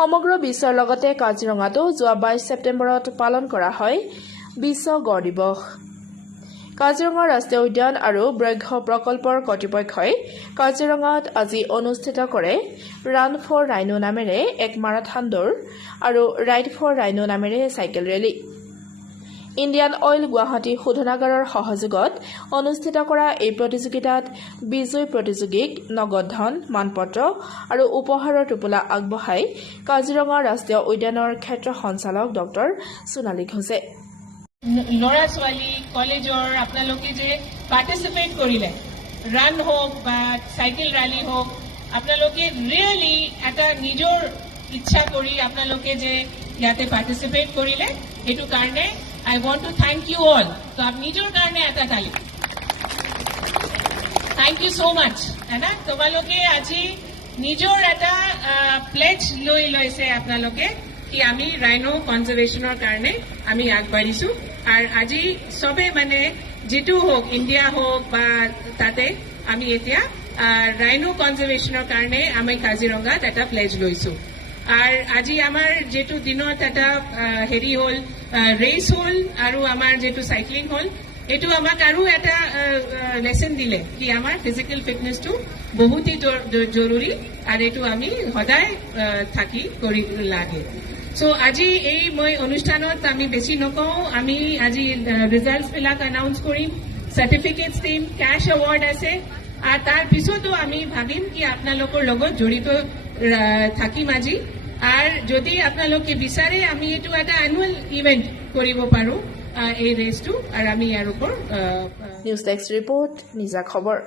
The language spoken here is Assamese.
সমগ্ৰ বিশ্বৰ লগতে কাজিৰঙাতো যোৱা 22 ছেপ্টেম্বৰত পালন কৰা হয় বিশ্ব গড় দিৱস। কাজিৰঙা ৰাষ্ট্ৰীয় উদ্যান আৰু ব্যাঘ্ৰ প্ৰকল্পৰ কৰ্তৃপক্ষই কাজিৰঙাত আজি অনুষ্ঠিত কৰে ৰান ফৰ ৰাইনো নামেৰে এক মাৰাথন দৌৰ আৰু ৰাইড ফৰ ৰাইনো নামেৰে cycle rally. Indian oil Guwahati শোধনাগাৰৰ সহযোগত অনুষ্ঠিত কৰা এই প্ৰতিযোগিতাত বিজয়ী প্ৰতিযোগীক নগদ ধন, মানপত্ৰ আৰু উপহাৰৰ টোপোলা আগবঢ়াই কাজিৰঙা ৰাষ্ট্ৰীয় উদ্যানৰ ক্ষেত্ৰ সঞ্চালক ডক্টৰ সোণালী ঘোষে। ল'ৰা ছোৱালী কলেজৰ আপোনালোকে যে পাৰ্টিচিপেট কৰিলে, ৰান হওক বা চাইকেল ৰেলী হওক, আপোনালোকে ৰিয়েলি এটা নিজৰ ইচ্ছা কৰি আপোনালোকে যে ইয়াতে পাৰ্টিচিপেট কৰিলে, এইটো কাৰণে I want to thank you all. So, आप निजोर कारणे आता ताली. Thank you so much. है ना? तो वालों के आजी निजोर आता pledge लोई से अपना लोगे कि आमी rhino conservation और कारणे आमी आग बढ़ीसु. और आजी सबे मने जितु होक इंडिया होक बा ताते आमी एतिया rhino conservation और कारणे आमी काजीरंगा ताता pledge लोईसु. আর আজি আমার যেটু দিনত এটা হেৰি হল ৰেচ হল আৰু আমাৰ যেটু সাইক্লিং হল, এটু আমাক আৰু এটা লেসন দিলে কি আমাৰ ফিজিক্যাল ফিটনেসটো বহুতই জৰুৰি আৰ এটু আমি সদায় থাকি কৰি লাগে। সো আজি এই মই অনুষ্ঠানত আমি বেছি নকওঁ, আমি আজি ৰিজাল্টস বিলাক অ্যানাউন্স কৰিম, সাৰ্টিফিকেটস দিম, ক্যাশ অ্যাওয়াৰ্ড আছে আৰ তাৰ পিছতো আমি ভাবিম কি আপোনালোকৰ লগত জড়িত থাকিম আজি। আৰ যদি আপোনালোকে বিচাৰে আমি এটু এটা অ্যানুয়াল ইভেন্ট কৰিব পাৰো এই ৰেসটো, আৰ আমি ইয়াৰ ওপৰ নিউজ ডেস্ক ৰিপোৰ্ট নিজা খবৰ।